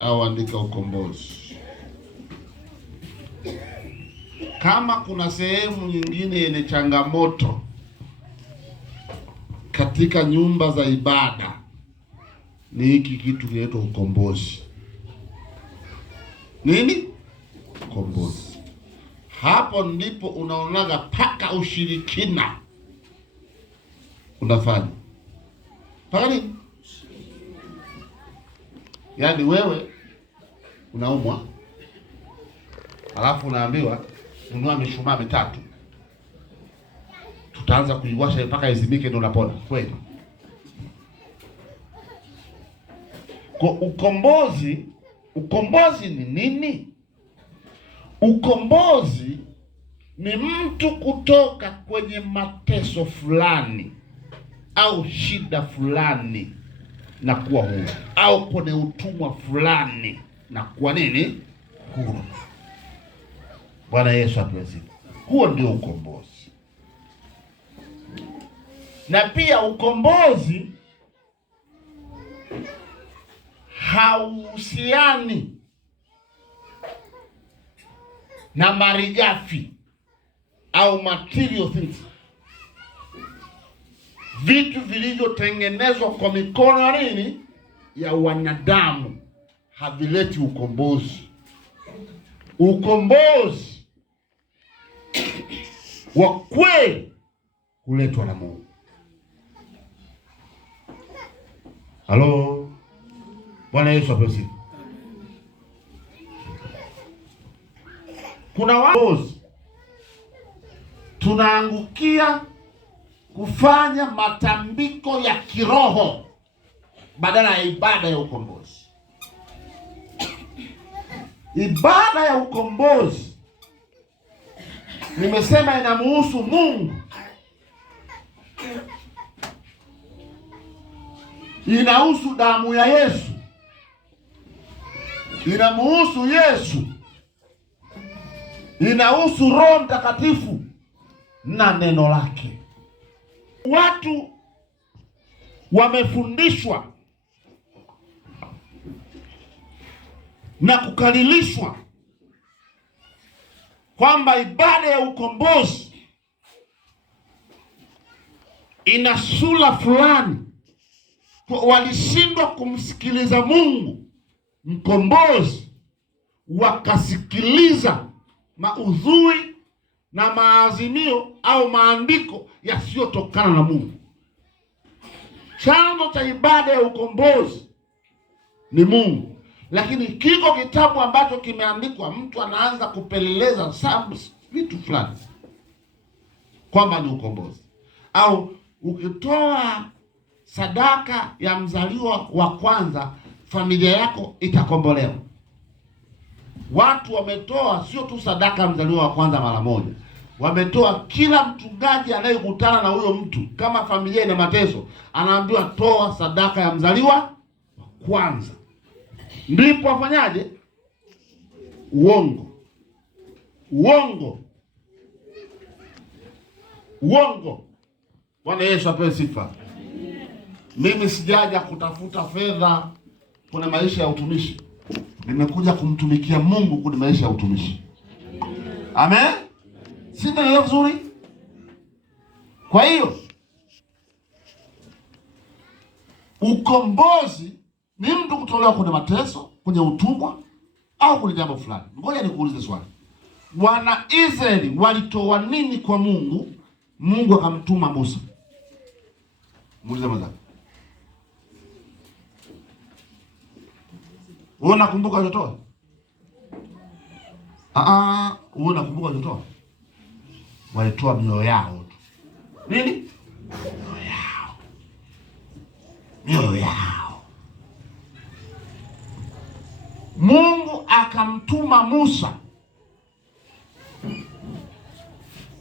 au andika ukombozi. Kama kuna sehemu nyingine yenye changamoto katika nyumba za ibada, ni hiki kitu kinaitwa ukombozi. Nini? Ukombozi. Hapo ndipo unaonaga paka ushirikina unafanya. Paka nini? Yaani wewe unaumwa, alafu unaambiwa nunua mishumaa mitatu, tutaanza kuiwasha mpaka izimike ndio unapona. Kweli? Kwa ukombozi ni nini? Ukombozi ni mtu kutoka kwenye mateso fulani au shida fulani na kuwa huru, au kwenye utumwa fulani na kuwa nini? Huru. Bwana Yesu asifiwe. Huo ndio ukombozi. Na pia ukombozi hauhusiani na malighafi au material things, vitu vilivyotengenezwa kwa mikono ya nini? Ya wanadamu. Havileti ukombozi. Ukombozi wa kweli huletwa na Mungu. Halo, Bwana Yesu asifiwe. Kuna watu tunaangukia kufanya matambiko ya kiroho badala ya ibada ya ukombozi. Ibada ya ukombozi nimesema inamuhusu Mungu, inahusu damu ya Yesu, inamuhusu Yesu, inahusu Roho Mtakatifu na neno lake. Watu wamefundishwa na kukalilishwa kwamba ibada ya ukombozi ina sura fulani. Walishindwa kumsikiliza Mungu mkombozi, wakasikiliza maudhui na maazimio au maandiko yasiyotokana na Mungu. Chanzo cha ibada ya ukombozi ni Mungu, lakini kiko kitabu ambacho kimeandikwa, mtu anaanza kupeleleza vitu fulani kwamba ni ukombozi. Au ukitoa sadaka ya mzaliwa wa kwanza, familia yako itakombolewa. Watu wametoa sio tu sadaka ya mzaliwa wa kwanza mara moja, wametoa. Kila mchungaji anayekutana na huyo mtu, kama familia ina mateso, anaambiwa toa sadaka ya mzaliwa wa kwanza. Ndipo afanyaje? Uongo. Bwana Yesu apewe sifa. Mimi sijaja kutafuta fedha kwenye maisha ya utumishi, nimekuja kumtumikia Mungu kwenye maisha ya utumishi. Amen. Sitaelewa vizuri? Kwa hiyo ukombozi ni mtu kutolewa kwenye mateso, kwenye utumwa au kwenye jambo fulani. Ngoja nikuulize swali. Wana Israeli walitoa nini kwa Mungu? Mungu akamtuma Musa. Muulize mwanangu. Wewe unakumbuka walitoa? Wewe unakumbuka walitoa? Walitoa mioyo yao tu. Nini? Mioyo yao. Mungu akamtuma Musa.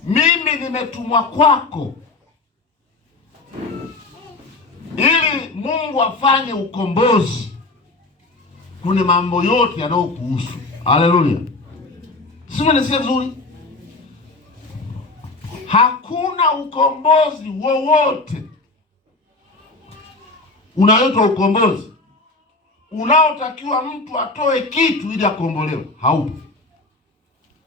Mimi nimetumwa kwako ili Mungu afanye ukombozi kwenye mambo yote yanayokuhusu. Haleluya. Sio nisikia vizuri? Hakuna ukombozi wowote unaitwa ukombozi unaotakiwa mtu atoe kitu ili akombolewe haupo.